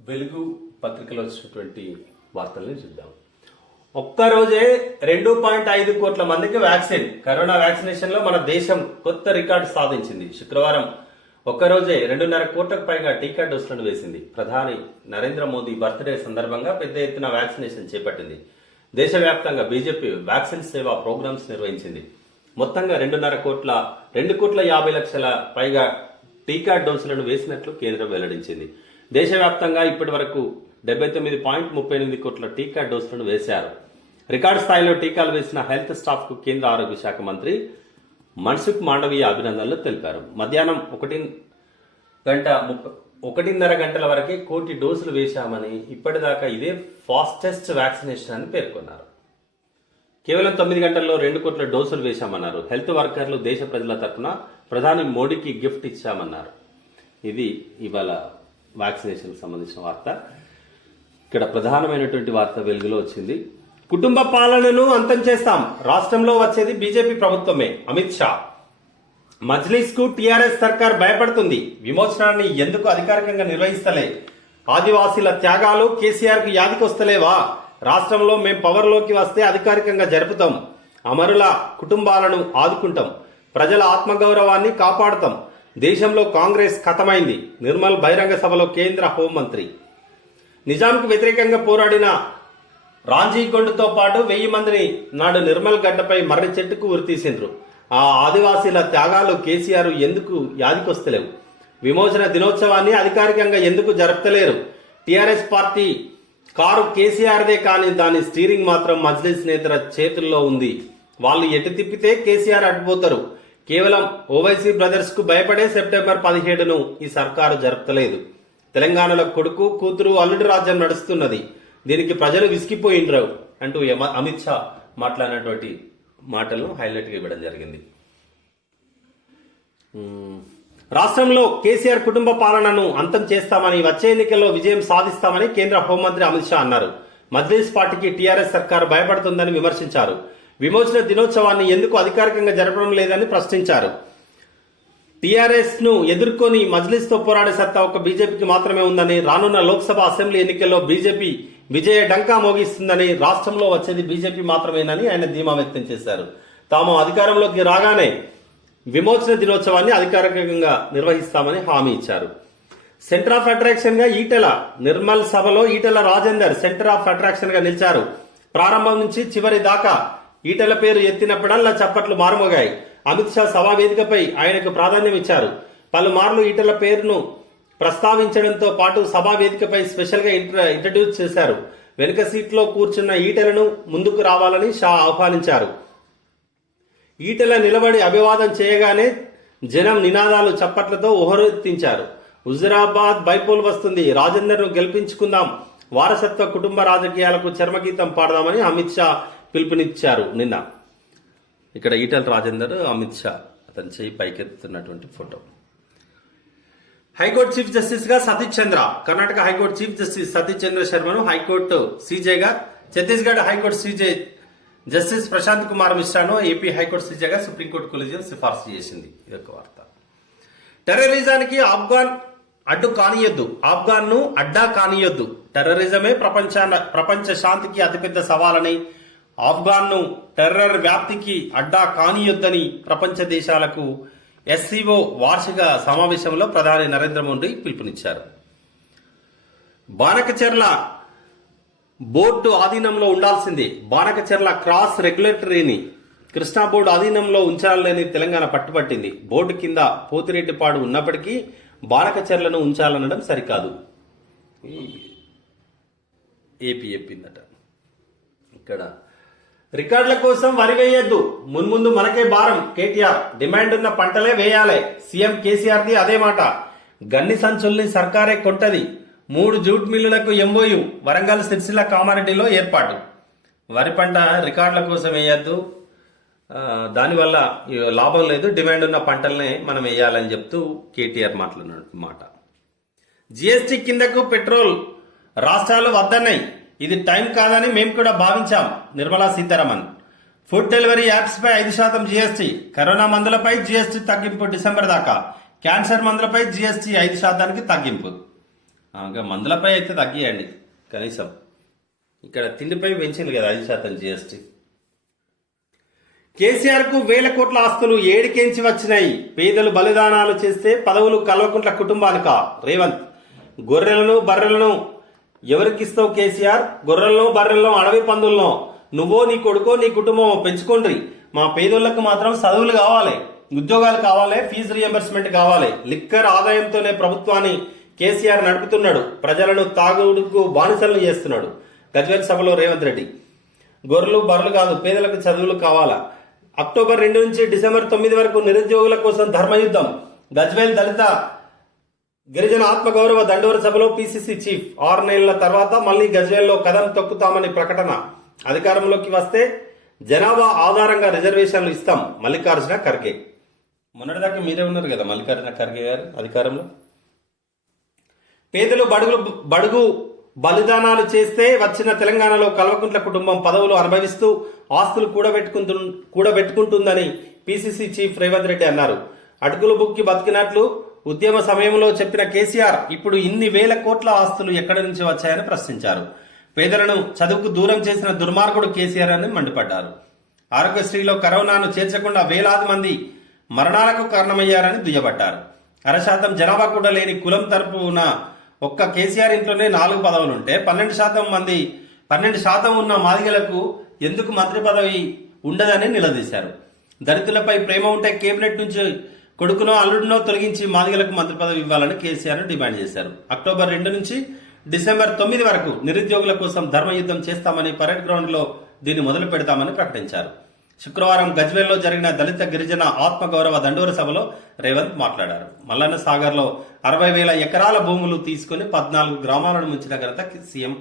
వెలుగు పత్రికలో వచ్చినటువంటి వార్తల్ని చూద్దాం. ఒక్కరోజే 2.5 కోట్ల మందికి వ్యాక్సిన్. కరోనా వ్యాక్సినేషన్ లో మన దేశం కొత్త రికార్డు సాధించింది. శుక్రవారం ఒక్కరోజే 2.5 కోట్లకు పైగా టీకా డోసులను వేసింది. ప్రధాని నరేంద్ర మోదీ బర్త్డే సందర్భంగా పెద్ద ఎత్తున వ్యాక్సినేషన్ చేపట్టింది. దేశవ్యాప్తంగా బీజేపీ వ్యాక్సిన్ సేవా ప్రోగ్రామ్స్ నిర్వహించింది. మొత్తంగా 2 కోట్ల 50 లక్షల పైగా టీకా డోసులను వేసినట్లు కేంద్రం వెల్లడించింది. దేశవ్యాప్తంగా ఇప్పటి వరకు 79.38 కోట్ల టీకా డోసులను వేశారు. రికార్డు స్థాయిలో టీకాలు వేసిన హెల్త్ స్టాఫ్ కు కేంద్ర ఆరోగ్య శాఖ మంత్రి మన్సుఖ్ మాండవీయ అభినందనలు తెలిపారు. మధ్యాహ్నం 1:30 గంటల వరకే 1 కోటి డోసులు వేశామని, ఇప్పటిదాకా ఇదే ఫాస్టెస్ట్ వ్యాక్సినేషన్ అని పేర్కొన్నారు. కేవలం 9 గంటల్లో 2 కోట్ల డోసులు వేశామన్నారు. హెల్త్ వర్కర్లు దేశ ప్రజల తరఫున ప్రధాని మోడీకి గిఫ్ట్ ఇచ్చామన్నారు. ఇది ఇవాళ వ్యాక్సినేషన్ సంబంధించిన వార్త. ఇక్కడ ప్రధానమైనటువంటి వార్త వెలుగులో వచ్చింది. కుటుంబ పాలనను అంతం చేస్తాం, రాష్ట్రంలో వచ్చేది బీజేపీ ప్రభుత్వమే. అమిత్ షా మజ్లిస్ కు టీఆర్ఎస్ సర్కార్ భయపడుతుంది. విమోచనాన్ని ఎందుకు అధికారికంగా నిర్వహిస్తలే? ఆదివాసీల త్యాగాలు కేసీఆర్ కు యాదికొస్తలేవా? రాష్ట్రంలో మేం పవర్లోకి వస్తే అధికారికంగా జరుపుతాం. అమరుల కుటుంబాలను ఆదుకుంటాం. ప్రజల ఆత్మగౌరవాన్ని కాపాడుతాం. దేశంలో కాంగ్రెస్ ఖతమైంది. నిర్మల్ బహిరంగ సభలో కేంద్ర హోంమంత్రి. నిజాంకు వ్యతిరేకంగా పోరాడిన రాంజీగొండతో పాటు 1000 మందిని నాడు నిర్మల్ గడ్డపై మర్రి చెట్టుకు ఉరితీసిండ్రు. ఆ ఆదివాసీల త్యాగాలు కేసీఆర్ ఎందుకు యాదికొస్తలేవు? విమోచన దినోత్సవాన్ని అధికారికంగా ఎందుకు జరుపుతలేరు? టీఆర్ఎస్ పార్టీ కారు కేసీఆర్దే, కానీ దాని స్టీరింగ్ మాత్రం మజ్లిస్ నేతల చేతుల్లో ఉంది. వాళ్ళు ఎటు తిప్పితే కేసీఆర్ అడ్డుపోతారు. కేవలం ఓవైసీ బ్రదర్స్ కు భయపడే సెప్టెంబర్ 17ను ఈ సర్కారు జరుపుతలేదు. తెలంగాణలో కొడుకు కూతురు అల్లుడి రాజ్యం నడుస్తున్నది. దీనికి ప్రజలు విసిగిపోయిండ్రు అంటూ అమిత్ షా మాట్లాడినటువంటి మాటలను హైలైట్ గా ఇవ్వడం జరిగింది. రాష్ట్రంలో కేసీఆర్ కుటుంబ పాలనను అంతం చేస్తామని, వచ్చే ఎన్నికల్లో విజయం సాధిస్తామని కేంద్ర హోంమంత్రి అమిత్ షా అన్నారు. మజ్లిస్ పార్టీకి టీఆర్ఎస్ సర్కారు భయపడుతుందని విమర్శించారు. విమోచన దినోత్సవాన్ని ఎందుకు అధికారికంగా జరపడం లేదని ప్రశ్నించారు. టీఆర్ఎస్ ను ఎదుర్కొని మజ్లిస్ తో పోరాడే సత్తా ఒక బీజేపీకి మాత్రమే ఉందని, రానున్న లోక్సభ అసెంబ్లీ ఎన్నికల్లో బీజేపీ విజయ డంకా మోగిస్తుందని, రాష్ట్రంలో వచ్చేది బీజేపీ మాత్రమేనని ఆయన ధీమా వ్యక్తం చేశారు. తాము అధికారంలోకి రాగానే విమోచన దినోత్సవాన్ని అధికారికంగా నిర్వహిస్తామని హామీ ఇచ్చారు. సెంటర్ ఆఫ్ అట్రాక్షన్ గా ఈటెల. నిర్మల్ సభలో Etela Rajender centre of attraction గా నిలిచారు. ప్రారంభం నుంచి చివరి దాకా ఈటెల పేరు ఎత్తినప్పుడల్లా చప్పట్లు మారుమోగాయి. అమిత్ షా సభా వేదికపై ఆయనకు ప్రాధాన్యం ఇచ్చారు. పలుమార్లు ఈటెల పేరును ప్రస్తావించడంతో పాటు సభా వేదికపై స్పెషల్ గా ఇంట్రడ్యూస్ చేశారు. వెనుక సీట్లో కూర్చున్న ఈటెలను ముందుకు రావాలని షా ఆహ్వానించారు. ఈటెల నిలబడి అభివాదం చేయగానే జనం నినాదాలు చప్పట్లతో ఓహరెత్తించారు. హుజురాబాద్ బైపోల్ వస్తుంది, రాజేందర్ ను గెలిపించుకుందాం, వారసత్వ కుటుంబ రాజకీయాలకు చర్మగీతం పాడదామని అమిత్ షా పిలుపునిచ్చారు. నిన్న ఇక్కడ ఈటెల రాజేందర్, అమిత్ షా అతని చేయి పైకెత్తుతున్నటువంటి ఫోటో. హైకోర్టు చీఫ్ జస్టిస్ గా Satish Chandra. Karnataka high court chief justice Satish Chandra శర్మను హైకోర్టు సీజేగా, Chhattisgarh high court CJ justice Prashant Kumar మిశ్రాను ఏపీ హైకోర్టు సీజేగా సుప్రీంకోర్టు కొలీజియం సిఫార్సు చేసింది. ఇదొక వార్త. టెర్రరిజానికి ఆఫ్ఘాన్ అడ్డు కానియొద్దు, ఆఫ్ఘాన్ ను అడ్డా కానియొద్దు. టెర్రరిజమే ప్రపంచ శాంతికి అతిపెద్ద సవాలని, ఆఫ్ఘాన్ ను టెర్రర్ వ్యాప్తికి అడ్డా కానియొద్దని ప్రపంచ దేశాలకు ఎస్సీఓ వార్షిక సమావేశంలో ప్రధాని నరేంద్ర మోదీ పిలుపునిచ్చారు. బానకచెర్ల బోర్డు ఆధీనంలో ఉండాల్సిందే. బానకచెర్ల క్రాస్ రెగ్యులేటరీని కృష్ణా బోర్డు ఆధీనంలో ఉంచాలని తెలంగాణ పట్టుబట్టింది. బోర్డు కింద పోతిరెడ్డిపాడు ఉన్నప్పటికీ బానకచెర్లను ఉంచాలనడం సరికాదు. ఏపీ చెప్పిందట. ఇక్కడ రికార్డుల కోసం వరి వేయొద్దు, మున్ముందు మనకే భారం. కేటీఆర్ డిమాండ్ ఉన్న పంటలే వేయాలి. సీఎం కేసీఆర్ ది అదే మాట. గన్ని సంచుల్ని సర్కారే కొంటది. 3 జూట్ మిల్లులకు ఎంఓయు. వరంగల్, సిరిసిల్ల, కామారెడ్డిలో ఏర్పాటు. వరి పంట రికార్డుల కోసం వేయద్దు, దానివల్ల లాభం లేదు, డిమాండ్ ఉన్న పంటలనే మనం వేయాలని చెప్తూ కేటీఆర్ మాట్లాడిన మాట. జీఎస్టీ కిందకు పెట్రోల్ రాష్ట్రాలు వద్దన్నాయి. ఇది టైం కాదని మేము కూడా భావించాం. Nirmala Sitharaman. Food delivery apps పై 5% జీఎస్టీ. కరోనా మందులపై జీఎస్టీ తగ్గింపు డిసెంబర్ దాకా. క్యాన్సర్ మందులపై జీఎస్టీ 5% తగ్గింపు. మందులపై అయితే తగ్గియండి కనీసం. ఇక్కడ తిండిపై పెంచింది కదా 5% జీఎస్టీ. కేసీఆర్ కు 1000 కోట్ల ఆస్తులు ఏడికెంచి వచ్చినాయి. పేదలు బలిదానాలు చేస్తే పదవులు కల్వకుంట్ల కుటుంబానికా? రేవంత్. గొర్రెలను బర్రెలను ఎవరికిస్తావు కేసీఆర్? గొర్రెలను బర్రెలను అడవి పందులను నువ్వో నీ కొడుకో నీ కుటుంబం పెంచుకోండి. మా పేదోళ్లకు మాత్రం చదువులు కావాలి, ఉద్యోగాలు కావాలి, ఫీజు రియంబర్స్మెంట్ కావాలి. లిక్కర్ ఆదాయంతోనే ప్రభుత్వాన్ని కేసీఆర్ నడుపుతున్నాడు. ప్రజలను తాగుడుకు బానిసలను చేస్తున్నాడు. గజ్వేల్ సభలో రేవంత్ రెడ్డి. గొర్రెలు బర్రెలు కాదు, పేదలకు చదువులు కావాలా. అక్టోబర్ 2 నుంచి డిసెంబర్ 9 వరకు నిరుద్యోగుల కోసం ధర్మయుద్ధం. గజ్వేల్ దళిత గిరిజన ఆత్మగౌరవ దండోర సభలో పీసీసీ చీఫ్. 6 నెలల తర్వాత మళ్లీ గజ్వేల్లో కదం తొక్కుతామని ప్రకటన. అధికారంలోకి వస్తే జనాభా ఆధారంగా రిజర్వేషన్లు ఇస్తాం. మల్లికార్జున ఖర్గే. మొన్నటిదాకా మీరే ఉన్నారు కదా మల్లికార్జున ఖర్గే గారు అధికారంలో. పేదలు బడుగు బలిదానాలు చేస్తే వచ్చిన తెలంగాణలో కల్వకుంట్ల కుటుంబం పదవులు అనుభవిస్తూ ఆస్తులు కూడబెట్టుకుంటుందని పీసీసీ చీఫ్ రేవంత్ రెడ్డి అన్నారు. అటుకులు బుక్కి బతికినట్లు ఉద్యమ సమయంలో చెప్పిన కేసీఆర్ ఇప్పుడు ఇన్ని వేల కోట్ల ఆస్తులు ఎక్కడి నుంచి వచ్చాయని ప్రశ్నించారు. పేదలను చదువుకు దూరం చేసిన దుర్మార్గుడు కేసీఆర్ అని మండిపడ్డారు. ఆరోగ్యశ్రీలో కరోనాను చేర్చకుండా వేలాది మంది మరణాలకు కారణమయ్యారని దుయ్యబట్టారు. 1% జనాభా కూడా లేని కులం తరపున ఒక్క కేసీఆర్ ఇంట్లోనే 4 పదవులుంటే 12% ఉన్న మాదిగలకు ఎందుకు మంత్రి పదవి ఉండదని నిలదీశారు. దళితులపై ప్రేమ ఉంటే కేబినెట్ నుంచి కొడుకునో అల్లుడినో తొలగించి మాదిగలకు మంత్రి పదవి ఇవ్వాలని కేసీఆర్ డిమాండ్ చేశారు. అక్టోబర్ 2 నుంచి డిసెంబర్ 9 వరకు నిరుద్యోగుల కోసం ధర్మయుద్ధం చేస్తామని పరేడ్ గ్రౌండ్ లో దీన్ని మొదలు పెడతామని ప్రకటించారు. శుక్రవారం గజ్వేల్లో జరిగిన దళిత గిరిజన ఆత్మగౌరవ దండోర సభలో రేవంత్ మాట్లాడారు. మల్లన్న సాగర్ లో 60,000 ఎకరాల భూములు తీసుకుని 14 గ్రామాలను ముంచిన ఘనత సీఎం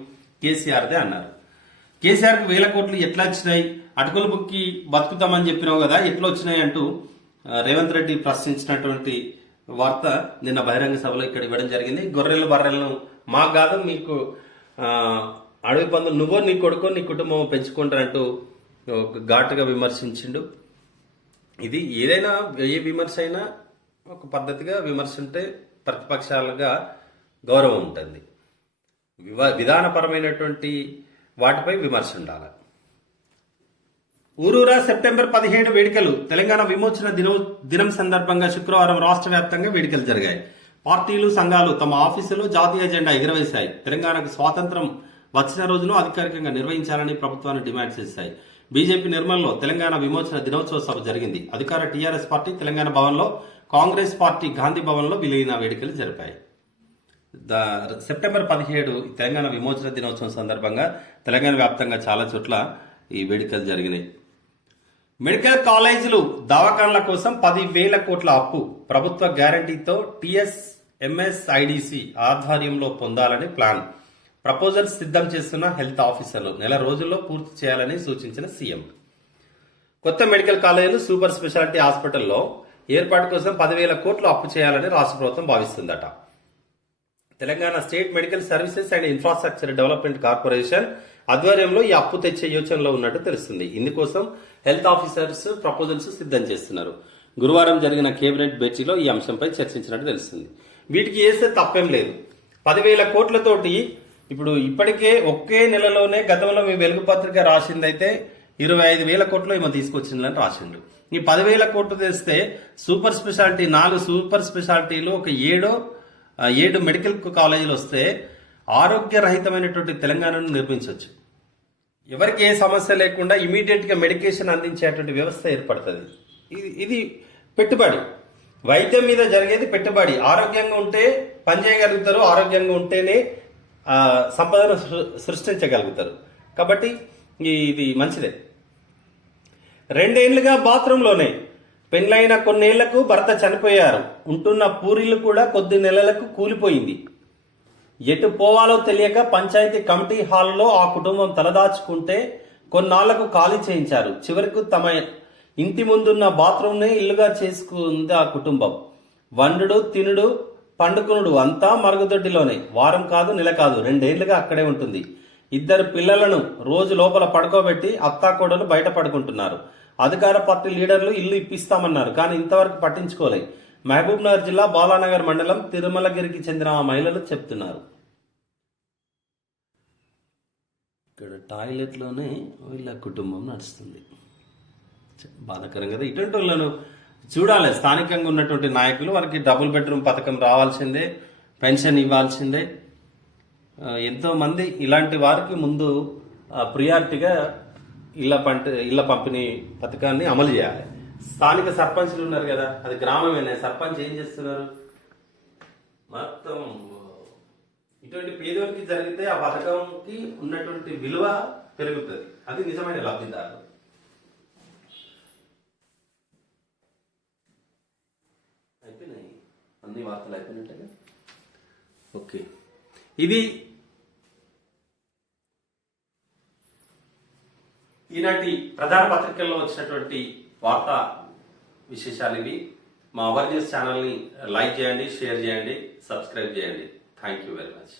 కేసీఆర్దే అన్నారు. కేసీఆర్ కు 1,000 కోట్లు ఎట్లా వచ్చినాయి, అటుకుల బుక్కి బతుకుతామని చెప్పినావు కదా, ఎట్లా వచ్చినాయి అంటూ రేవంత్ రెడ్డి ప్రశ్నించినటువంటి వార్త నిన్న బహిరంగ సభలో ఇక్కడ ఇవ్వడం జరిగింది. గొర్రెలు బర్రెలను మాకు కాదు, మీకు అడవి పందులు నువ్వో నీ కొడుకో నీ కుటుంబం పెంచుకుంటారంటూ ఘాటుగా విమర్శించిండు. ఇది ఏదైనా ఏ విమర్శ అయినా ఒక పద్ధతిగా విమర్శ ఉంటే ప్రతిపక్షాలుగా గౌరవం ఉంటుంది. విధానపరమైనటువంటి వాటిపై విమర్శ ఉండాలి. ఊరూరా సెప్టెంబర్ 17 వేడుకలు. తెలంగాణ విమోచన దినం సందర్భంగా శుక్రవారం రాష్ట్ర వ్యాప్తంగా వేడుకలు జరిగాయి. పార్టీలు సంఘాలు తమ ఆఫీసులో జాతీయ జెండా ఎగురవేశాయి. తెలంగాణకు స్వాతంత్రం వచ్చిన రోజును అధికారికంగా నిర్వహించాలని ప్రభుత్వాన్ని డిమాండ్ చేశాయి. బీజేపీ నిర్మల్లో తెలంగాణ విమోచన దినోత్సవ సభ జరిగింది. అధికార టీఆర్ఎస్ పార్టీ తెలంగాణ భవన్లో, కాంగ్రెస్ పార్టీ గాంధీ భవన్లో విలీన వేడుకలు జరిపాయి. సెప్టెంబర్ 17 తెలంగాణ విమోచన దినోత్సవం సందర్భంగా తెలంగాణ వ్యాప్తంగా చాలా చోట్ల ఈ వేడుకలు జరిగినాయి. మెడికల్ కాలేజీలు దవాఖాన్ల కోసం 10,000 కోట్ల అప్పు ప్రభుత్వ గ్యారంటీతో టీఎస్ఎంఎస్ఐడిసి ఆధ్వర్యంలో పొందాలని ప్లాన్. ప్రపోజల్స్ సిద్ధం చేస్తున్న హెల్త్ ఆఫీసర్లు నెల రోజుల్లో పూర్తి చేయాలని సూచించిన సీఎం. కొత్త మెడికల్ కాలేజీలు, సూపర్ స్పెషాలిటీ హాస్పిటల్లో ఏర్పాటు కోసం 10,000 కోట్లు అప్పు చేయాలని రాష్ట్ర ప్రభుత్వం భావిస్తుందట. Telangana state medical services and infrastructure development corporation ఆధ్వర్యంలో ఈ అప్పు తెచ్చే యోచనలో ఉన్నట్టు తెలుస్తుంది. ఇందుకోసం హెల్త్ ఆఫీసర్స్ ప్రపోజల్స్ సిద్ధం చేస్తున్నారు. గురువారం జరిగిన కేబినెట్ భేటీలో ఈ అంశంపై చర్చించినట్టు తెలుస్తుంది. వీటికి వేస్తే తప్పేం లేదు. 10,000 కోట్లతోటి ఇప్పుడు ఇప్పటికే ఒకే నెలలోనే గతంలో మీ వెలుగు పత్రిక రాసిందైతే 25,000 కోట్లు ఏమో తీసుకొచ్చిందని రాసిండు. ఈ 10,000 కోట్లు తెస్తే సూపర్ స్పెషాలిటీ 4 సూపర్ స్పెషాలిటీలు, ఒక 7 మెడికల్ కాలేజీలు వస్తే ఆరోగ్యరహితమైనటువంటి తెలంగాణను నిర్మించవచ్చు. ఎవరికి ఏ సమస్య లేకుండా ఇమీడియట్ గా మెడికేషన్ అందించేటువంటి వ్యవస్థ ఏర్పడుతుంది. ఇది పెట్టుబడి, వైద్యం మీద జరిగేది పెట్టుబడి. ఆరోగ్యంగా ఉంటే పనిచేయగలుగుతారు, ఆరోగ్యంగా ఉంటేనే సంపదను సృష్టించగలుగుతారు. కాబట్టి ఇది మంచిదే. 2 ఏళ్లుగా బాత్రూంలోనే. పెళ్లైన కొన్నేళ్లకు భర్త చనిపోయారు. ఉంటున్న పూరిల్లు కూడా కొద్ది నెలలకు కూలిపోయింది. ఎటు పోవాలో తెలియక పంచాయతీ కమిటీ హాల్లో ఆ కుటుంబం తలదాచుకుంటే కొన్నాళ్లకు ఖాళీ చేయించారు. చివరకు తమ ఇంటి ముందున్న బాత్రూంనే ఇల్లుగా చేసుకుంది ఆ కుటుంబం. వండుడు, తినుడు, పండుకునుడు అంతా మరుగుదొడ్డిలోనే. వారం కాదు, నెల కాదు, 2 ఏళ్లుగా అక్కడే ఉంటుంది. 2 పిల్లలను రోజు లోపల పడుకోబెట్టి అత్తాకోడలు బయట పడుకుంటున్నారు. అధికార పార్టీ లీడర్లు ఇల్లు ఇప్పిస్తామన్నారు, కానీ ఇంతవరకు పట్టించుకోలేదు. మహబూబ్ నగర్ జిల్లా బాలానగర్ మండలం తిరుమలగిరికి చెందిన ఆ మహిళలు చెప్తున్నారు. ఇక్కడ టాయిలెట్లోనే వీళ్ళ కుటుంబం నడుస్తుంది. బాధాకరం కదా. ఇటువంటి వాళ్ళను చూడాలి. స్థానికంగా ఉన్నటువంటి నాయకులు వారికి డబుల్ బెడ్రూమ్ పథకం రావాల్సిందే, పెన్షన్ ఇవ్వాల్సిందే. ఎంతో మంది ఇలాంటి వారికి ముందు ప్రియారిటీగా ఇళ్ల పంపిణీ పథకాన్ని అమలు చేయాలి. స్థానిక సర్పంచ్లు ఉన్నారు కదా, అది గ్రామమేనే. సర్పంచ్ ఏం చేస్తున్నారు? మొత్తం ఇటువంటి పేదోరికి జరిగితే ఆ పథకంకి ఉన్నటువంటి విలువ పెరుగుతుంది. అది నిజమైన లబ్ధిదారులు. అయిపోయినాయి అన్ని వార్తలు అయిపోయినట్టుగా. ఓకే, ఇది ఈనాటి ప్రధాన పత్రికల్లో వచ్చినటువంటి వార్తా విశేషాలు ఇవి. మా అవర్ న్యూస్ ఛానల్ని లైక్ చేయండి, షేర్ చేయండి, సబ్స్క్రైబ్ చేయండి. Thank you very much.